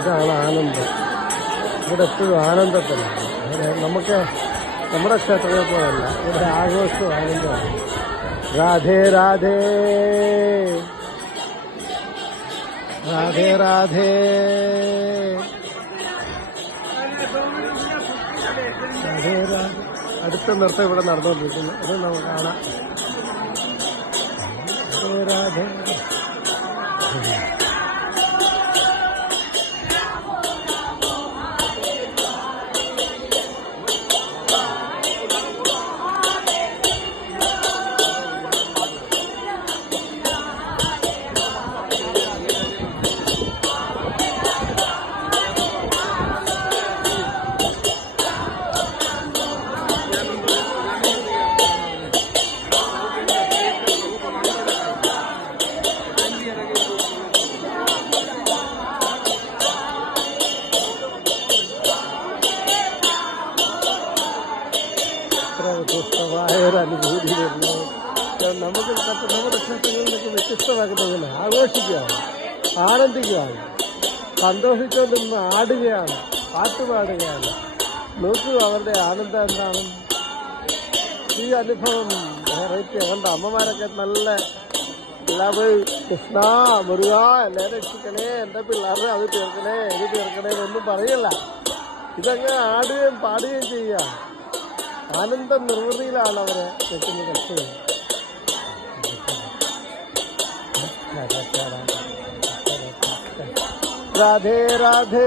ഇതാണ് ആനന്ദം. ഇവിടെ എപ്പോഴും ആനന്ദത്തിലാണ്. നമുക്ക് നമ്മുടെ ക്ഷേത്രങ്ങളെ പോലല്ല, ഇവിടെ ആഘോഷവും ആനന്ദമാണ്. രാധേ രാധേ രാധേ രാധേ രാധേ രാധേ. അടുത്ത നൃത്തം ഇവിടെ നടന്നുകൊണ്ടിരിക്കുന്നു, അത് നമുക്ക് കാണാം. രാധേ രാധേ. വ്യത്യസ്തമായൊരനുഭൂതി വരുന്നു. നമുക്ക് നമ്മുടെ ക്ഷേത്രങ്ങളിൽ നിന്നൊക്കെ വ്യത്യസ്തമാക്കുന്നതിന് ആഘോഷിക്കുകയാണ്, ആനന്ദിക്കുകയാണ്, സന്തോഷിച്ചുകൊണ്ട് നിന്ന് ആടുകയാണ്, പാട്ടുപാടുകയാണ്. നോക്കൂ അവരുടെ ആനന്ദം എന്താണ്. ഈ അനുഭവം വെറൈറ്റി. അവരുടെ അമ്മമാരൊക്കെ നല്ല എല്ലാവരും കൃഷ്ണ മുരുക എന്നെ രക്ഷിക്കണേ, എൻ്റെ പിള്ളേരുടെ അത് തീർക്കണേ ഇത് തീർക്കണേ എന്നൊന്നും പറയല്ല. ഇതങ്ങനെ ആടുകയും പാടുകയും ചെയ്യുക. ആനന്ദ നിർവൃതിയിലാണ് അവരെ നിൽക്കുന്നത് എപ്പോഴും. രാധേ രാധേ.